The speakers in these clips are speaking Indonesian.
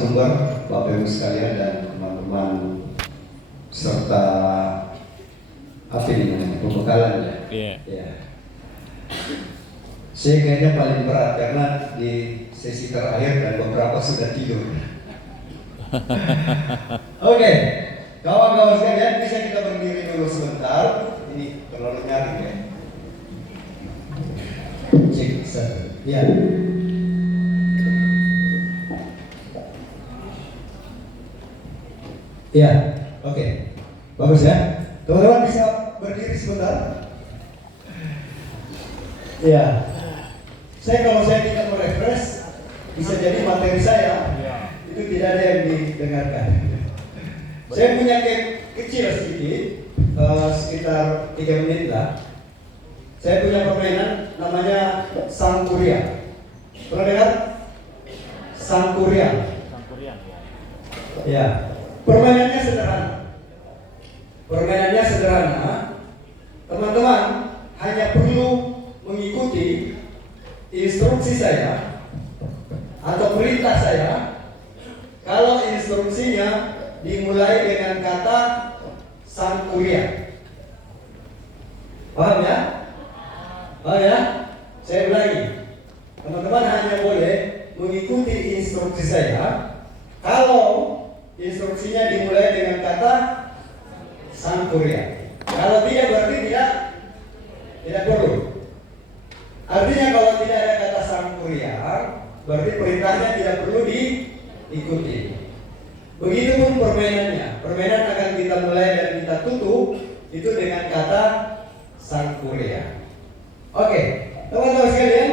narasumber, Bapak Ibu sekalian dan teman-teman serta apa ini namanya, pembekalannya. Yeah. Saya kayaknya paling berat karena di sesi terakhir dan beberapa sudah tidur. Oke, kawan-kawan sekalian, bisa kita berdiri dulu sebentar. Ini terlalu nyaring ya. Cek satu. Ya. Ya, oke. Bagus ya. Teman-teman bisa berdiri sebentar. Ya. Kalau saya tidak merefresh, bisa jadi materi saya itu tidak ada yang didengarkan. Saya punya kecil sedikit, sekitar 3 menit lah. Saya punya permainan namanya Sangkuriang. Pernah dengar? Sangkuriang. Ya. Permainannya sederhana. Teman-teman hanya perlu mengikuti instruksi saya atau perintah saya. Kalau instruksinya dimulai dengan kata Sangkuriang. Paham ya? Paham ya? Saya ulangi. Teman-teman hanya boleh mengikuti instruksi saya kalau instruksinya dimulai dengan kata Sangkuriang. Kalau tidak berarti tidak perlu. Artinya kalau tidak ada kata Sangkuriang, berarti perintahnya tidak perlu diikuti. Begitupun permainannya. Permainan akan kita mulai dan kita tutup itu dengan kata Sangkuriang. Oke, teman-teman sekalian,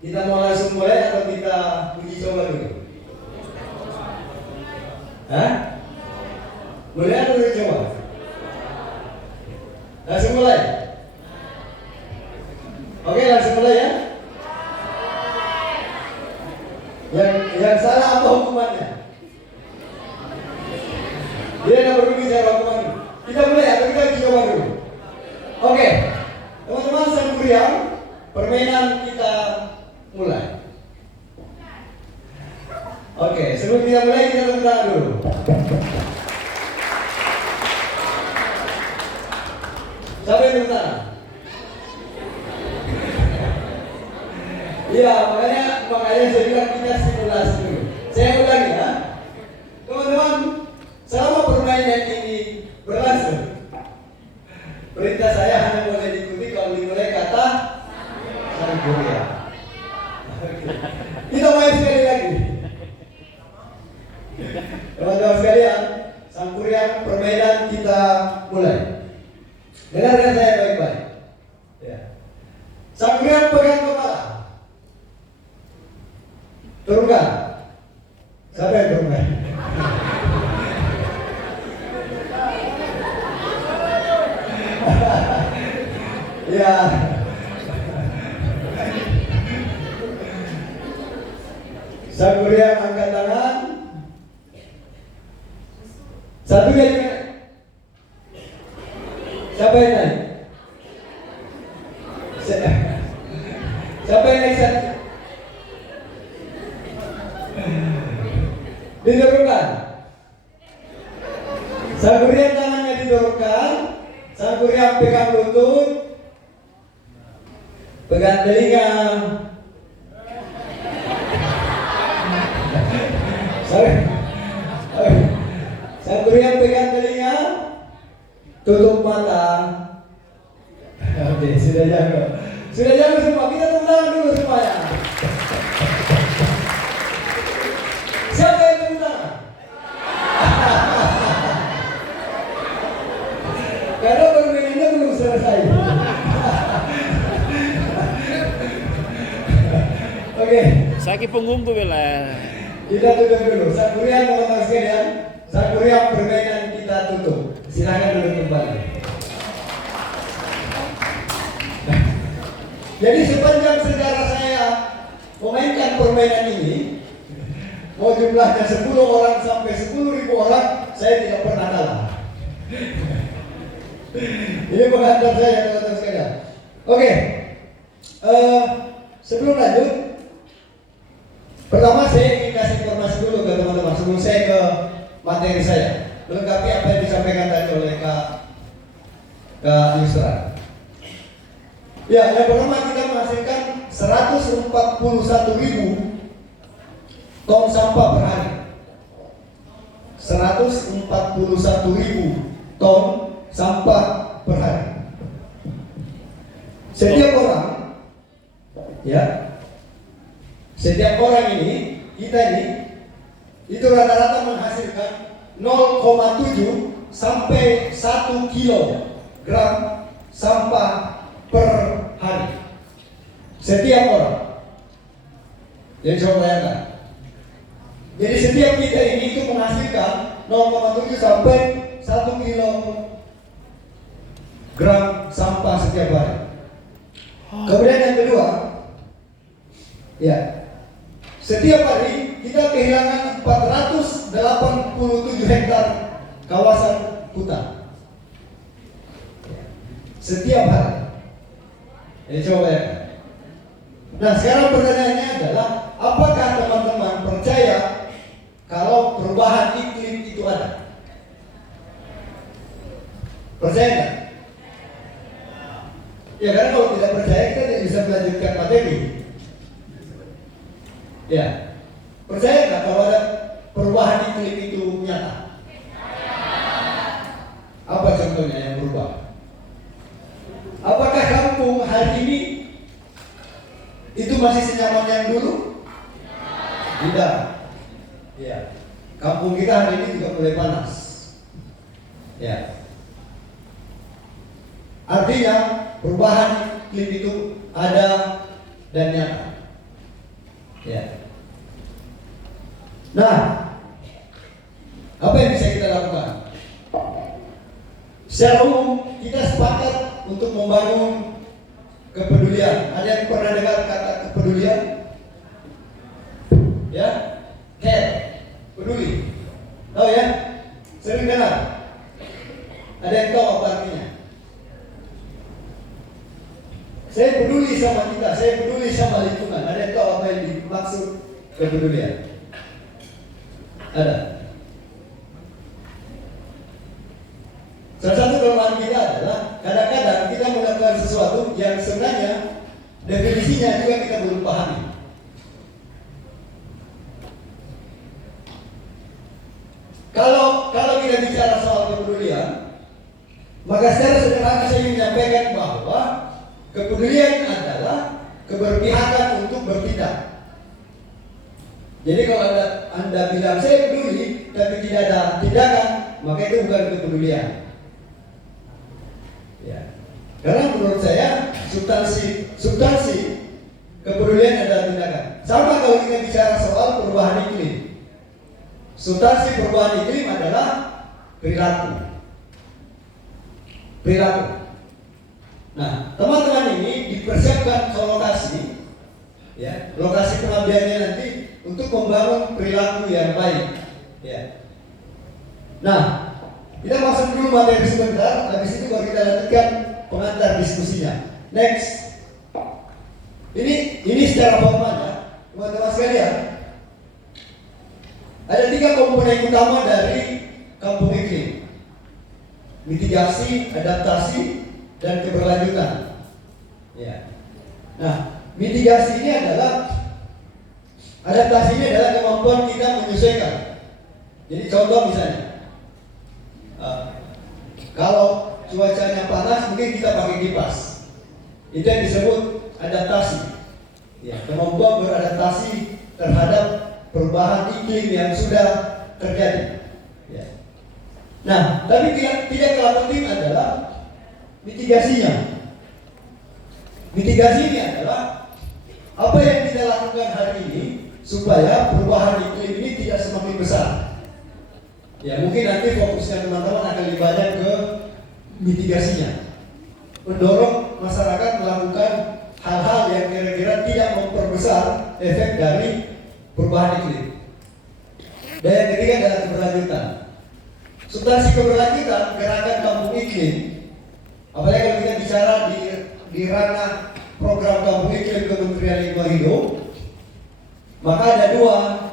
kita mau langsung mulai atau kita uji coba dulu? Hah? Mulai atau uji coba? Langsung mulai? Oke, langsung mulai ya. Yang salah apa hukumannya? Dia tidak berbicara hukumannya. Kita mulai atau kita uji coba dulu? Oke, teman-teman Sangkuriang, permainan kita mulai. Oke, sebelum kita mulai kita tepuk tangan dulu. Siapa yang tepuk tangan? Iya, makanya saya bilang kita simulasi dulu. Saya ulangi ya. Teman-teman, selama permainan ini berlangsung, perintah saya hanya boleh diikuti kalau dimulai kata Sangkuriang. Kita main sekali lagi. Teman-teman sekalian, Sangkuriang permainan kita mulai. Dengarkan saya baik-baik. Ya. Sangkuriang pegang kepala. Turunkan. Siapa yang turunkan? Ya. Sangkuriang angkat tangan. Satu yang naik. Siapa yang naik? Siapa yang naik satu? Diturunkan. Sangkuriang tangannya diturunkan. Sangkuriang pegang lutut, pegang telinga. Sangkuriang pegang telinga, tutup mata. Oke, sudah jago semua. Kita tepuk tangan dulu semuanya. Siapa yang tepuk tangan? Karena permainannya belum selesai. Oke. Sakit punggungku bela. Kita tutup dulu. Sangkuriang teman-teman sekalian. Sangkuriang permainan kita tutup. Silakan duduk kembali. Jadi sepanjang sejarah saya memainkan permainan ini, mau jumlahnya 10 orang sampai 10.000 orang, saya tidak pernah kalah. Ini penghantar saya teman-teman sekalian. Oke, sebelum lanjut, pertama saya ingin kasih informasi dulu sebelum saya ke materi saya, melengkapi apa yang disampaikan tadi oleh Kak Yusra. Ya, yang pertama kita menghasilkan 141.000 ton sampah per hari. 141.000 ton sampah per hari. Setiap orang, ya, setiap orang ini, kita ini, itu rata-rata menghasilkan 0,7 sampai 1 kilogram sampah per hari. Setiap orang. Jadi coba bayangkan. Jadi setiap kita ini itu menghasilkan 0,7 sampai 1 kilogram sampah setiap hari. Kemudian yang kedua, ya, setiap hari kita kehilangan 487 hektar kawasan hutan. Setiap hari. Jadi coba ya. Nah, sekarang pertanyaannya adalah, apakah teman-teman percaya kalau perubahan iklim itu ada? Percaya nggak? Ya, karena kalau tidak percaya kita tidak bisa melanjutkan materi. Ya, percaya nggak kalau ada perubahan iklim itu nyata? Apa contohnya yang berubah? Apakah kampung hari ini itu masih senyaman yang dulu? Tidak. Ya, kampung kita hari ini juga mulai panas. Ya. Artinya perubahan iklim itu ada dan nyata. Ya. Nah, apa yang bisa kita lakukan? Secara umum kita sepakat untuk membangun kepedulian. Ada yang pernah dengar kata kepedulian? Ya, care, peduli. Tahu ya? Sering dengar. Ada yang tahu apa artinya? Saya peduli sama kita, saya peduli sama lingkungan. Ada yang tahu apa yang dimaksud kepedulian? Ada. Salah satu kelemahan kita adalah kadang-kadang kita melakukan sesuatu yang sebenarnya definisinya juga kita belum pahami. Kalau kita bicara soal kepedulian, maka secara sederhana saya ingin menyampaikan bahwa kepedulian adalah keberpihakan untuk bertindak. Jadi kalau anda bilang saya peduli tapi tidak ada tindakan, maka itu bukan kepedulian. Ya. Karena menurut saya substansi kepedulian adalah tindakan. Sama kalau kita bicara soal perubahan iklim. Substansi perubahan iklim adalah perilaku. Nah, teman-teman ini dipersiapkan ke lokasi, ya, lokasi pengabdiannya nanti untuk membangun perilaku yang baik. Ya. Nah, kita masuk dulu materi sebentar, habis itu baru kita lanjutkan pengantar diskusinya. Next. Ini secara formal ya, teman-teman sekalian. Ada 3 komponen utama dari kampung iklim: mitigasi, adaptasi, dan keberlanjutan. Ya. Nah, mitigasi ini adalah, adaptasi ini adalah kemampuan kita menyesuaikan. Jadi contoh misalnya, kalau cuacanya panas mungkin kita pakai kipas. Itu yang disebut adaptasi. Ya, kemampuan beradaptasi terhadap perubahan iklim yang sudah terjadi. Ya. Nah, tapi tidak kalah penting adalah mitigasinya. Mitigasi ini adalah apa yang kita lakukan hari ini supaya perubahan iklim ini tidak semakin besar. Ya, mungkin nanti fokusnya teman-teman akan lebih banyak ke mitigasinya. Mendorong masyarakat melakukan hal-hal yang kira-kira tidak memperbesar efek dari perubahan iklim. Dan yang ketiga adalah keberlanjutan. Substansi keberlanjutan gerakan kampung iklim, apalagi kalau kita bicara di ranah program kampung iklim Kementerian Lingkungan Hidup, maka ada 2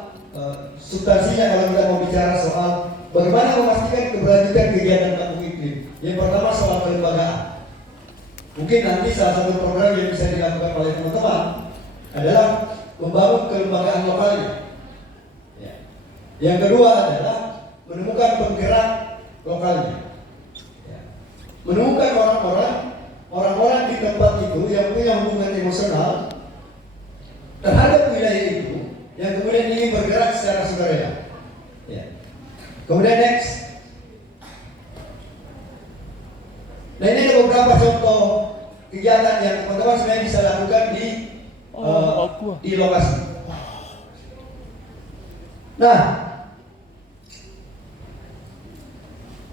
substansinya kalau kita mau bicara soal bagaimana memastikan keberlanjutan kegiatan kampung iklim. Yang pertama soal kelembagaan. Mungkin nanti salah satu program yang bisa dilakukan oleh teman-teman adalah membangun kelembagaan lokalnya. Ya. Yang kedua adalah menemukan penggerak lokalnya. Ya. Menemukan orang-orang di tempat itu yang punya hubungan emosional terhadap wilayah itu, yang kemudian ingin bergerak secara sukarela. Ya. Kemudian next. Nah, ini ada beberapa contoh kegiatan yang teman-teman sebenarnya bisa lakukan di lokasi. Nah,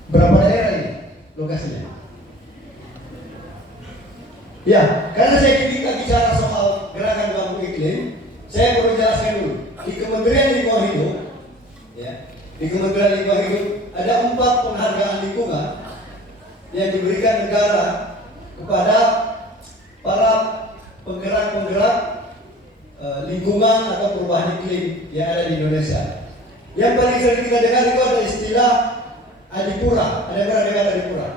berapa daerah ini lokasinya? Ya, karena saya kita bicara soal gerakan kampung iklim, saya perlu jelaskan dulu. Di Kementerian Lingkungan Hidup, ya, di Kementerian Lingkungan Hidup ada 4 penghargaan lingkungan yang diberikan negara kepada para penggerak-penggerak lingkungan atau perubahan iklim yang ada di Indonesia. Yang paling sering kita dengar itu ada istilah Adipura. Ada yang pernah dengar Adipura?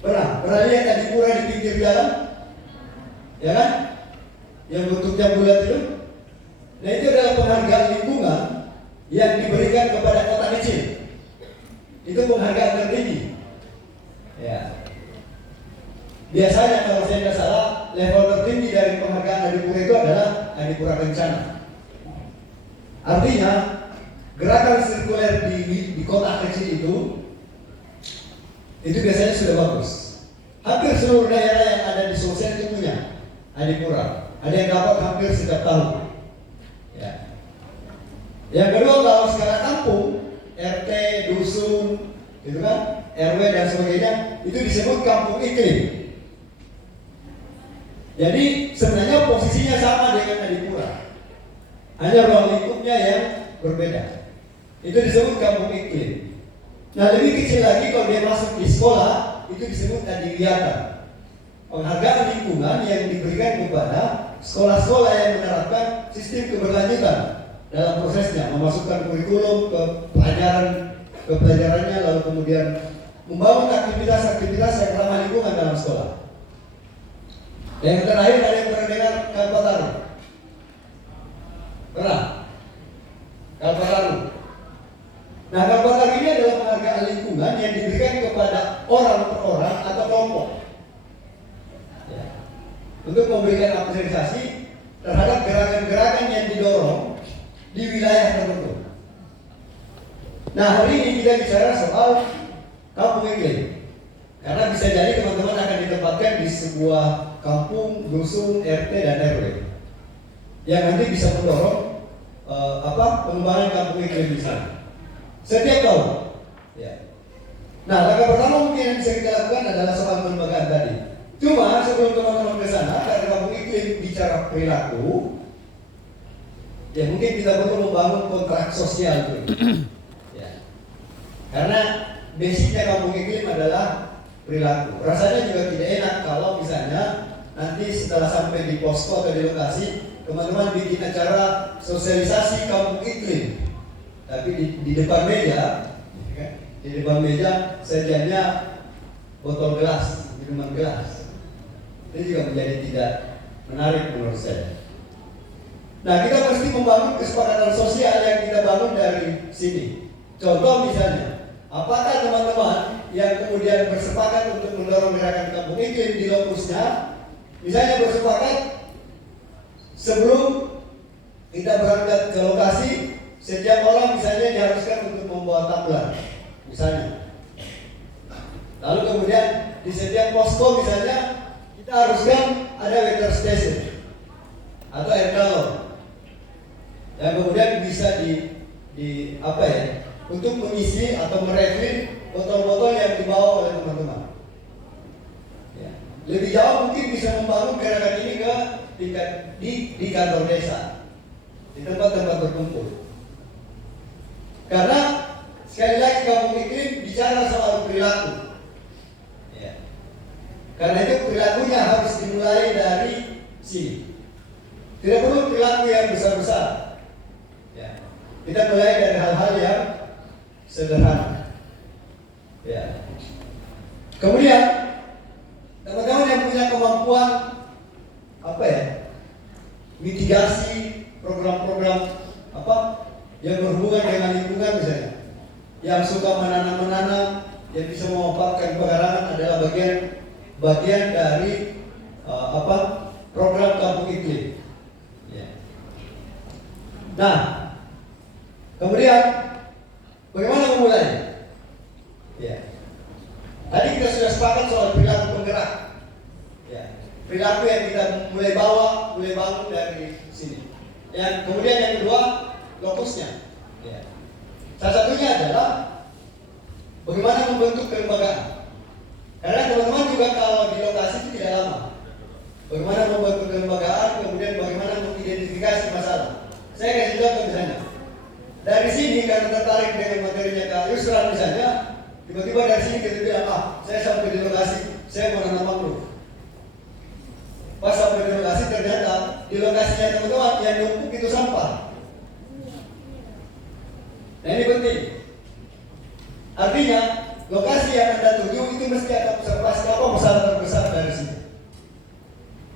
Pernah lihat Adipura di pinggir jalan? Ya kan? Yang bentuknya bulat itu. Nah, itu adalah penghargaan lingkungan yang diberikan kepada kota kecil. Itu penghargaan tertinggi. Ya. Biasanya kalau saya tidak salah, level tertinggi dari penghargaan Adipura itu adalah Adipura Kencana. Artinya, gerakan sirkuler di kota kecil itu biasanya sudah bagus. Hampir seluruh daerah yang ada di Sulsel itu punya Adipura. Ada yang dapat hampir setiap tahun. Ya. Yang kedua, kalau skala kampung, RT, dusun, gitu kan, RW dan sebagainya, itu disebut kampung iklim. Jadi sebenarnya posisinya sama dengan Adipura, hanya ruang lingkupnya yang berbeda. Itu disebut kampung iklim. Nah, lebih kecil lagi kalau dia masuk di sekolah, itu disebut adiwiyata, penghargaan lingkungan yang diberikan kepada sekolah-sekolah yang menerapkan sistem keberlanjutan dalam prosesnya, memasukkan kurikulum ke pelajarannya, lalu kemudian membangun aktivitas-aktivitas yang ramah lingkungan dalam sekolah. Yang terakhir, ada yang pernah dengar Kalpataru? Pernah? Kalpataru. Nah, Kalpataru ini adalah penghargaan lingkungan yang diberikan kepada orang per orang atau kelompok, ya, untuk memberikan apresiasi terhadap gerakan-gerakan yang didorong di wilayah tertentu. Nah, hari ini kita bicara soal kampung iklim, karena bisa jadi teman-teman akan ditempatkan di sebuah kampung, dusun, RT dan RW yang nanti bisa mendorong pengembangan kampung iklim di sana setiap tahun. Ya. Nah, langkah pertama mungkin yang bisa kita lakukan adalah soal kelembagaan tadi. Cuma sebelum teman-teman ke sana, karena kampung iklim bicara perilaku, ya mungkin kita perlu membangun kontrak sosial dulu. Ya. Karena basicnya kampung iklim adalah perilaku. Rasanya juga tidak enak kalau misalnya nanti setelah sampai di posko atau di lokasi, teman-teman bikin acara sosialisasi kampung iklim, tapi di depan meja, di depan meja sajiannya botol gelas, minuman gelas. Ini juga menjadi tidak menarik menurut saya. Nah, kita mesti membangun kesepakatan sosial yang kita bangun dari sini. Contoh misalnya, apakah teman-teman yang kemudian bersepakat untuk mendorong gerakan kampung iklim di lokusnya, misalnya bersepakat sebelum kita berangkat ke lokasi, setiap orang misalnya diharuskan untuk membawa tumbler, misalnya. Lalu kemudian di setiap posko misalnya kita haruskan ada water station atau air galon yang kemudian bisa untuk mengisi atau merefill botol-botol yang dibawa oleh teman-teman. Ya. Lebih jauh mungkin bisa membangun gerakan ini ke tingkat di kantor desa, di tempat-tempat berkumpul. Karena sekali lagi kampung iklim bicara soal perilaku. Ya. Karena itu perilakunya harus dimulai dari sini. Tidak perlu perilaku yang besar-besar. Kita mulai dari hal-hal yang sederhana. Ya. Kemudian teman-teman yang punya kemampuan mitigasi program-program yang berhubungan dengan lingkungan misalnya, yang suka menanam-menanam, yang bisa memanfaatkan pekarangan adalah bagian dari program kampung iklim. Ya. Nah, kemudian bagaimana memulainya? Ya. Tadi kita sudah sepakat soal perilaku penggerak. Ya. Perilaku yang kita mulai bangun dari sini. Yang kemudian yang kedua, lokusnya. Ya. Salah satunya adalah bagaimana membentuk kelembagaan. Karena teman-teman juga kalau di lokasi itu tidak lama. Bagaimana membentuk kelembagaan, kemudian bagaimana mengidentifikasi masalah. Saya kasih contoh misalnya. Dari sini karena tertarik dengan materinya Kak Yusran misalnya, tiba-tiba dari sini kita bilang, saya sampai di lokasi, saya mau nanam mangrove. Pas sampai di lokasi ternyata di lokasinya teman-teman yang numpuk itu sampah. Nah ini penting. Artinya lokasi yang Anda tuju itu mesti ada observasi apa masalah terbesar dari sini.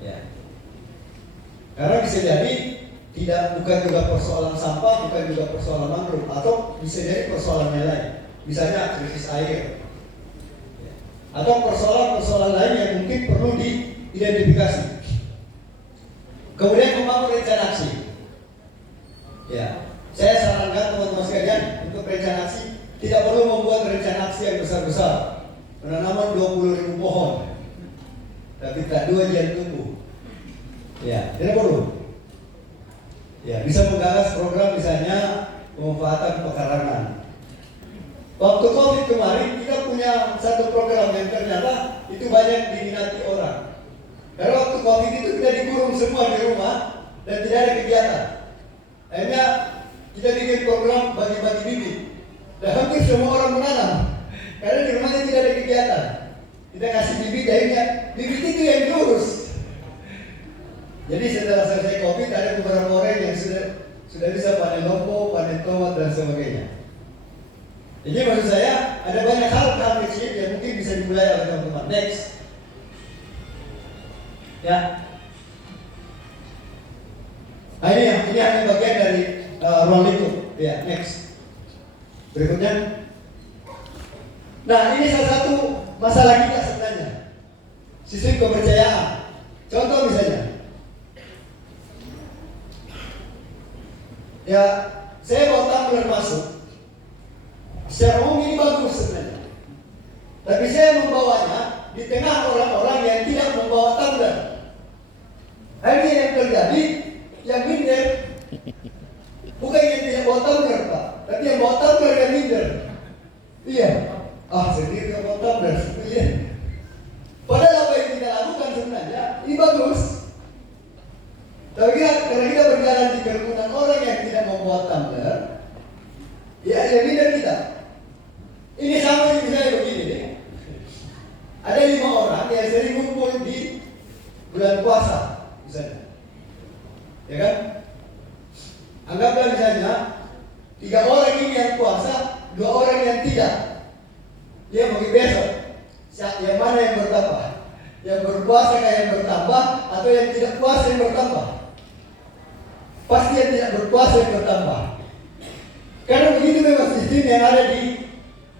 Ya. Karena bisa jadi bukan juga persoalan sampah, bukan juga persoalan mangrove, atau bisa jadi persoalan yang lain. Misalnya krisis air, ya. Atau persoalan-persoalan lain yang mungkin perlu diidentifikasi. Kemudian membangun rencana aksi. Ya, saya sarankan teman-teman sekalian untuk rencana aksi tidak perlu membuat rencana aksi yang besar-besar, penanaman 20.000 pohon, tapi tak 2 jam tumbuh. Ya, tidak perlu. Ya, bisa menggagas program misalnya pemanfaatan pekarangan. Waktu COVID kemarin kita punya satu program yang ternyata itu banyak diminati orang. Karena waktu COVID itu kita dikurung semua di rumah dan tidak ada kegiatan. Akhirnya kita bikin program bagi-bagi bibit. Dan hampir semua orang menanam. Karena di rumahnya tidak ada kegiatan. Kita kasih bibit, akhirnya bibit itu yang diurus. Jadi setelah selesai COVID ada beberapa orang yang sudah bisa panen lombok, panen tomat dan sebagainya. Jadi maksud saya ada banyak hal kecil yang mungkin bisa dimulai oleh teman-teman. Next. Ya. Nah, ini hanya bagian dari ruang lingkup. Ya, next. Berikutnya. Nah, ini salah satu masalah kita sebenarnya. Sistem kepercayaan. Contoh misalnya. Ya, saya bawa tumbler masuk. Secara umum ini bagus sebenarnya. Tapi saya membawanya di tengah orang-orang yang tidak membawa tumbler. Ini yang terjadi, yang minder bukan yang tidak bawa tumbler, Pak, tapi yang bawa tumbler yang minder. Iya, sendiri yang bawa tumbler, iya. Padahal apa yang kita lakukan sebenarnya ini bagus. Tapi karena kita berjalan di kerumunan orang yang tidak membawa tumbler, ya minder kita. Ini sama yang misalnya begini nih. Ada 5 orang yang sering kumpul di bulan puasa, misalnya. Ya kan? Anggaplah misalnya 3 orang ini yang puasa, 2 orang yang tidak. Dia bagi besok. Yang mana yang bertambah? Yang berpuasa yang bertambah atau yang tidak puasa yang bertambah? Pasti yang tidak berpuasa yang bertambah. Karena begitu memang sistem yang ada di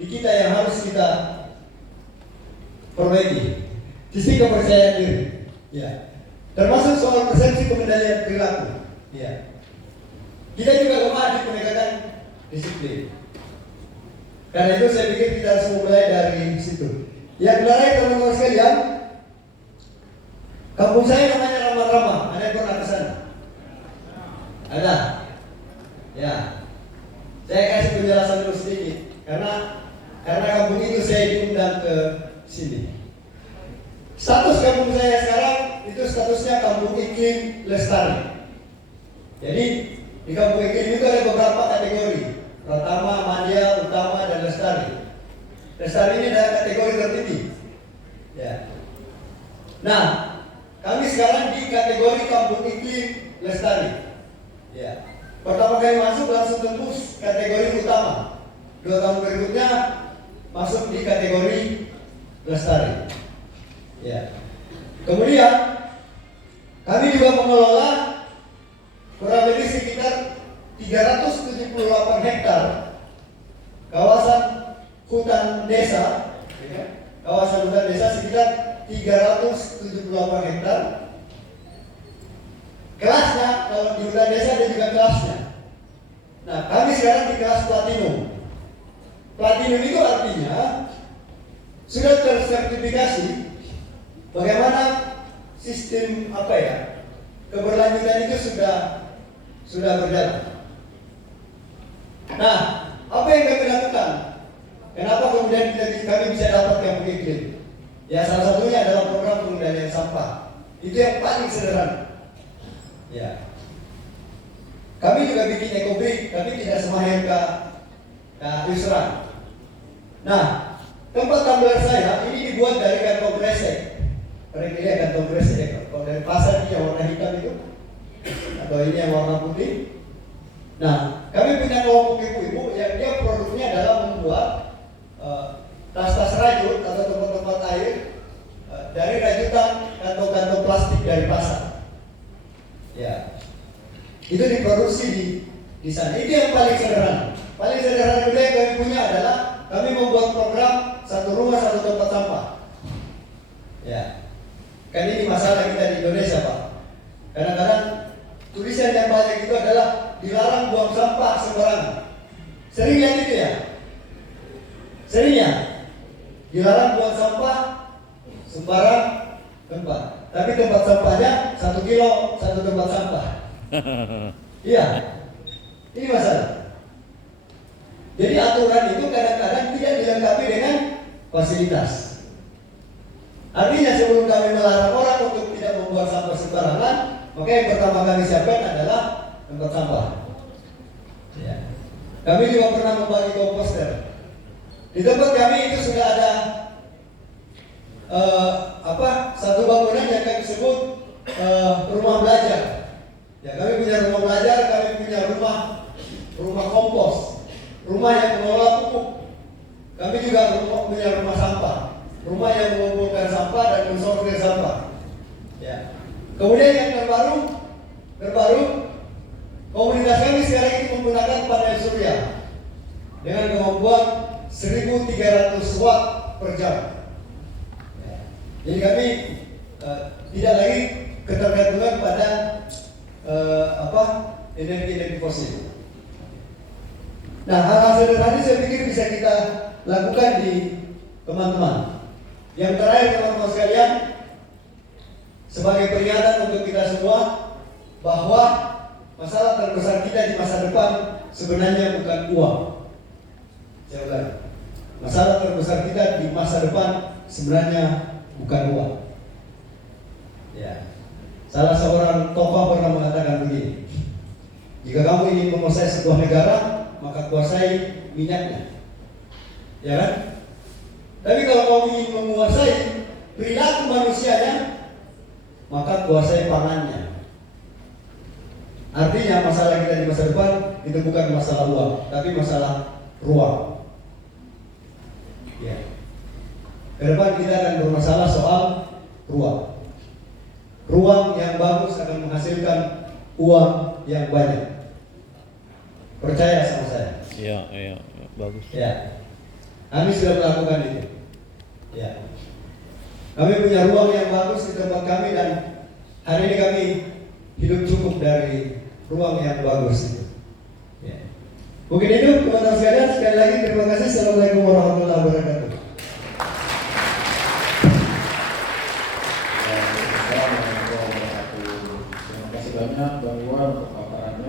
kita yang harus kita perbaiki. Sistem kepercayaan diri. Ya. Termasuk soal persepsi pengendalian perilaku. Ya. Kita juga lemah di penegakan disiplin. Karena itu saya pikir kita harus mulai dari situ. Yang menarik teman-teman sekalian, kampung saya namanya Rama-Rama. Ada yang pernah ke sana? Ada. Ya. Saya kasih penjelasan dulu sedikit. Karena kampung itu saya diundang ke sini. Status kampung saya sekarang itu statusnya kampung iklim lestari. Jadi di kampung iklim itu ada beberapa kategori: Pratama, Madya, Utama, dan Lestari. Lestari ini adalah kategori tertinggi. Ya. Nah, kami sekarang di kategori kampung iklim lestari. Ya. Pertama kali masuk langsung tembus kategori utama. 2 tahun berikutnya masuk di kategori lestari. Ya. Kemudian kami juga mengelola kurang lebih sekitar 378 hektar kawasan hutan desa. Kawasan hutan desa sekitar 378 hektar. Kelasnya, kalau di hutan desa ada juga kelasnya. Nah, kami sekarang di kelas platinum. Platinum itu artinya sudah tersertifikasi bagaimana sistem keberlanjutan itu sudah berjalan. Nah, apa yang kami lakukan? Kenapa kemudian kami bisa dapat yang iklim? Ya, salah satunya adalah program pengendalian sampah. Itu yang paling sederhana. Ya. Kami juga bikin ekobrik, tapi tidak semahir ke Yusran. Nah, tempat tumbler saya ini dibuat dari kantong kresek. Kalian lihat kantong kresek ya? Kalau dari pasar ini yang warna hitam itu, atau ini yang warna putih. Nah, kami punya kelompok ibu-ibu yang dia produknya adalah membuat tas-tas rajut atau tempat-tempat air dari rajutan kantong-kantong plastik dari pasar. Ya, itu diproduksi di sana. Itu yang paling sederhana. Paling sederhana juga yang kami punya adalah kami membuat program satu rumah satu tempat sampah. Ya, kan ini masalah kita di Indonesia, Pak. Kadang-kadang tulisan yang banyak itu adalah dilarang buang sampah sembarangan. Sering lihat itu ya? Sering ya? Dilarang buang sampah sembarang tempat. Tapi tempat sampahnya 1 kilo satu tempat sampah. Iya, ini masalah. Jadi aturan itu kadang-kadang tidak dilengkapi dengan fasilitas. Artinya sebelum kami melarang orang untuk tidak membuang sampah sembarangan, maka yang pertama kami siapkan adalah tempat sampah. Ya. Kami juga pernah membagi komposter. Di tempat kami itu sudah ada satu bangunan yang kami sebut rumah belajar. Ya, kami punya rumah belajar, kami punya rumah kompos, rumah yang mengolah pupuk. Kami juga punya rumah sampah, rumah yang mengumpulkan sampah dan mensortir sampah. Ya. Kemudian yang terbaru, komunitas kami sekarang ini menggunakan panel surya dengan kemampuan 1.300 watt per jam. Ya. Jadi kami tidak lagi ketergantungan pada energi fosil. Nah, hal-hal sederhana saya pikir bisa kita lakukan di teman-teman. Yang terakhir, teman-teman sekalian, sebagai peringatan untuk kita semua bahwa masalah terbesar kita di masa depan sebenarnya bukan uang. Saya ulangi, masalah terbesar kita di masa depan sebenarnya bukan uang. Ya, salah seorang tokoh pernah mengatakan begini: jika kamu ingin menguasai sebuah negara, maka kuasai minyaknya. Ya kan? Tapi kalau kamu ingin menguasai perilaku manusianya, maka kuasai pangannya. Artinya masalah kita di masa depan itu bukan masalah uang, tapi masalah ruang. Ya. Ke depan kita akan bermasalah soal ruang. Ruang yang bagus akan menghasilkan uang yang banyak. Percaya sama saya. Iya, bagus. Ya. Kami sudah melakukan itu. Ya. Kami punya ruang yang bagus di tempat kami dan hari ini kami hidup cukup dari ruang yang bagus itu. Ya. Mungkin itu teman-teman sekalian, sekali lagi terima kasih. Assalamualaikum warahmatullahi wabarakatuh.